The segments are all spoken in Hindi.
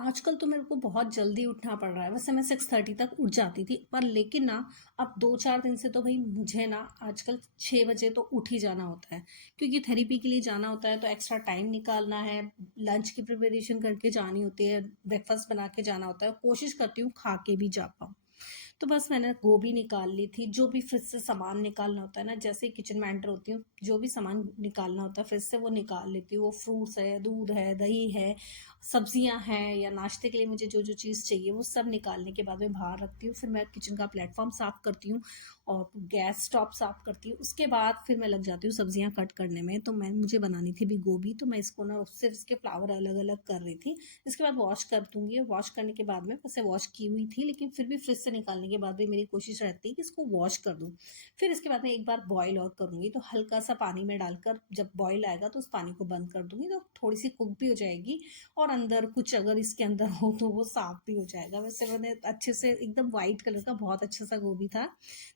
आजकल तो मेरे को बहुत जल्दी उठना पड़ रहा है। वैसे मैं 6:30 तक उठ जाती थी, पर लेकिन ना अब 2-4 दिन से तो भाई मुझे ना आजकल 6 बजे तो उठ ही जाना होता है, क्योंकि थेरेपी के लिए जाना होता है तो एक्स्ट्रा टाइम निकालना है, लंच की प्रिपरेशन करके जानी होती है, ब्रेकफास्ट बना के जाना होता है। कोशिश करती हूँ खा के भी जा पाऊँ। तो बस मैंने गोभी निकाल ली थी, जो भी फ्रिज से सामान निकालना होता है ना, जैसे ही किचन में एंटर होती हूँ, जो भी सामान निकालना होता है फ्रिज से वो निकाल लेती हूँ। वो फ्रूट्स है, दूध है, दही है, सब्जियां हैं, या नाश्ते के लिए मुझे जो जो चीज़ चाहिए वो सब निकालने के बाद मैं बाहर रखती हूँ। फिर मैं किचन का प्लेटफॉर्म साफ़ करती हूँ और गैस स्टॉप साफ़ करती हूँ। उसके बाद फिर मैं लग जाती हूँ सब्जियां कट करने में। तो मुझे बनानी थी भी गोभी, तो मैं इसको ना उससे इसके फ्लावर अलग अलग कर रही थी। इसके बाद वॉश कर दूंगी। वॉश करने के बाद में वैसे वॉश की हुई थी, लेकिन फिर भी फ्रिज से निकालने के बाद भी मेरी कोशिश रहती है कि इसको वॉश कर दूं। फिर इसके बाद में एक बार बॉईल और करूंगी, तो हल्का सा पानी में डालकर जब बॉईल आएगा तो उस पानी को बंद कर दूंगी, तो थोड़ी सी कुक भी हो जाएगी और अंदर कुछ अगर इसके अंदर हो तो वो साफ भी हो जाएगा। वैसे मैंने अच्छे से एकदम वाइट कलर का बहुत अच्छा सा गोभी था,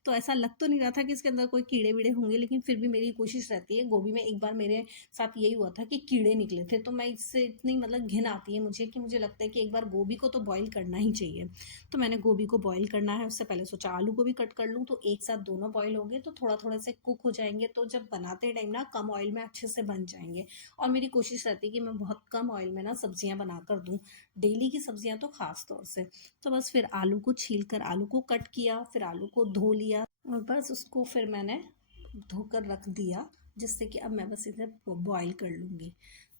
तो ऐसा लग तो नहीं रहा था कि इसके अंदर कोई कीड़े वीड़े होंगे, लेकिन फिर भी मेरी कोशिश रहती है। गोभी में एक बार मेरे साथ यही हुआ था कि कीड़े निकले थे, तो मैं इससे इतनी मतलब घिन आती है मुझे कि मुझे लगता है कि एक बार गोभी को तो बॉईल करना ही चाहिए। तो मैंने गोभी को बॉईल करना है, उससे पहले सोचा आलू को भी कट कर लूँ, तो एक साथ दोनों बॉईल होंगे तो थोड़ा थोड़ा से कुक हो जाएंगे, तो जब बनाते टाइम ना कम ऑयल में अच्छे से बन जाएंगे। और मेरी कोशिश रहती है कि मैं बहुत कम ऑयल में ना सब्जियां बना कर दूँ, डेली की सब्जियां तो खास तौर से। तो बस फिर आलू को छील कर आलू को कट किया, फिर आलू को धो लिया और बस उसको फिर मैंने धोकर रख दिया, जिससे कि अब मैं बस इसे बॉईल कर लूँगी।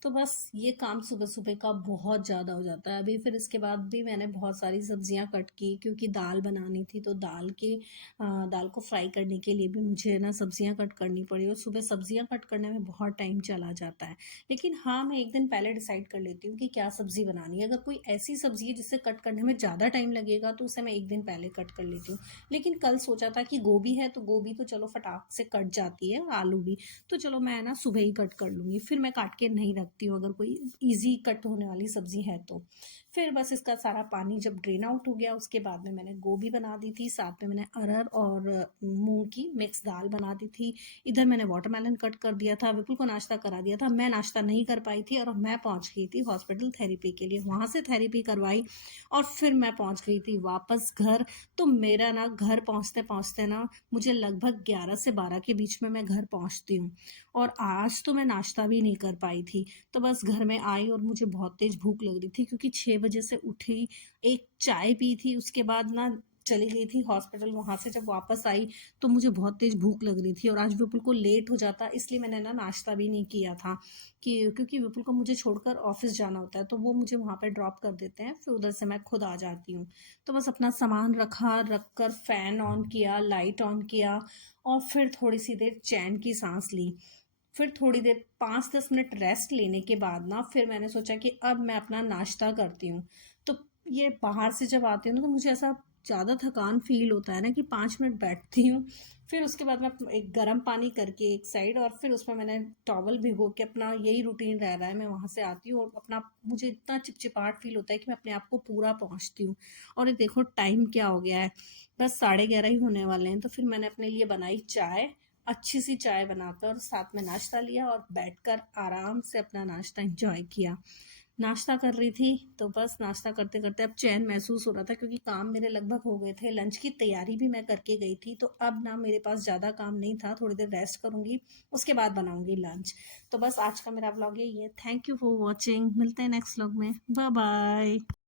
तो बस ये काम सुबह सुबह का बहुत ज़्यादा हो जाता है। अभी फिर इसके बाद भी मैंने बहुत सारी सब्जियां कट की, क्योंकि दाल बनानी थी, तो दाल को फ्राई करने के लिए भी मुझे ना सब्जियां कट करनी पड़ी, और सुबह सब्जियां कट करने में बहुत टाइम चला जाता है। लेकिन हाँ, मैं एक दिन पहले डिसाइड कर लेती हूँ कि क्या सब्जी बनानी है। अगर कोई ऐसी सब्जी है जिससे कट करने में ज़्यादा टाइम लगेगा तो उसे मैं एक दिन पहले कट कर लेती हूँ। लेकिन कल सोचा था कि गोभी है तो गोभी तो चलो फटाक से कट जाती है, आलू भी तो चलो मैं ना सुबह ही कट कर लूँगी, फिर मैं काट के नहीं रखती हूँ अगर कोई ईज़ी कट होने वाली सब्ज़ी है तो। फिर बस इसका सारा पानी जब ड्रेन आउट हो गया, उसके बाद में मैंने गोभी बना दी थी, साथ में मैंने अरहर और मूंग की मिक्स दाल बना दी थी। इधर मैंने वाटरमेलन कट कर दिया था, विपुल को नाश्ता करा दिया था। मैं नाश्ता नहीं कर पाई थी और मैं पहुँच गई थी हॉस्पिटल थेरेपी के लिए, वहाँ से थेरेपी करवाई और फिर मैं पहुँच गई थी वापस घर। तो मेरा ना घर पहुँचते पहुँचते ना मुझे लगभग 11 से 12 के बीच में मैं घर पहुँचती हूँ। और आज तो मैं नाश्ता भी नहीं कर पाई थी। तो बस घर में आई और मुझे बहुत तेज भूख लग रही थी, क्योंकि 6 बजे से उठी, एक चाय पी थी, उसके बाद ना चली गई थी हॉस्पिटल। वहाँ से जब वापस आई तो मुझे बहुत तेज भूख लग रही थी, और आज विपुल को लेट हो जाता इसलिए मैंने ना नाश्ता भी नहीं किया था, कि क्योंकि विपुल को मुझे छोड़कर ऑफिस जाना होता है, तो वो मुझे वहाँ पे ड्रॉप कर देते हैं, फिर उधर से मैं खुद आ जाती हूँ। तो बस अपना सामान रख कर फैन ऑन किया, लाइट ऑन किया और फिर थोड़ी सी देर चैन की सांस ली। फिर थोड़ी देर 5-10 मिनट रेस्ट लेने के बाद ना फिर मैंने सोचा कि अब मैं अपना नाश्ता करती हूँ। तो ये बाहर से जब आती हूँ ना तो मुझे ऐसा ज़्यादा थकान फील होता है ना कि 5 मिनट बैठती हूँ। फिर उसके बाद मैं एक गर्म पानी करके एक साइड, और फिर उसमें मैंने टॉवल भिगो के, अपना यही रूटीन रह रहा है, मैं वहाँ से आती हूँ और अपना मुझे इतना चिपचिपाहट फील होता है कि मैं अपने आप को पूरा पहुँचती हूँ। और ये देखो टाइम क्या हो गया है, बस 11:30 ही होने वाले हैं। तो फिर मैंने अपने लिए बनाई चाय, अच्छी सी चाय बनाकर साथ में नाश्ता लिया और बैठकर आराम से अपना नाश्ता एंजॉय किया। नाश्ता कर रही थी, तो बस नाश्ता करते करते अब चैन महसूस हो रहा था, क्योंकि काम मेरे लगभग हो गए थे, लंच की तैयारी भी मैं करके गई थी। तो अब ना मेरे पास ज़्यादा काम नहीं था, थोड़ी देर रेस्ट करूंगी, उसके बाद बनाऊंगी लंच। तो बस आज का मेरा व्लॉग यही है। थैंक यू फॉर वॉचिंग, मिलते हैं नेक्स्ट व्लॉग में, बाय बाय।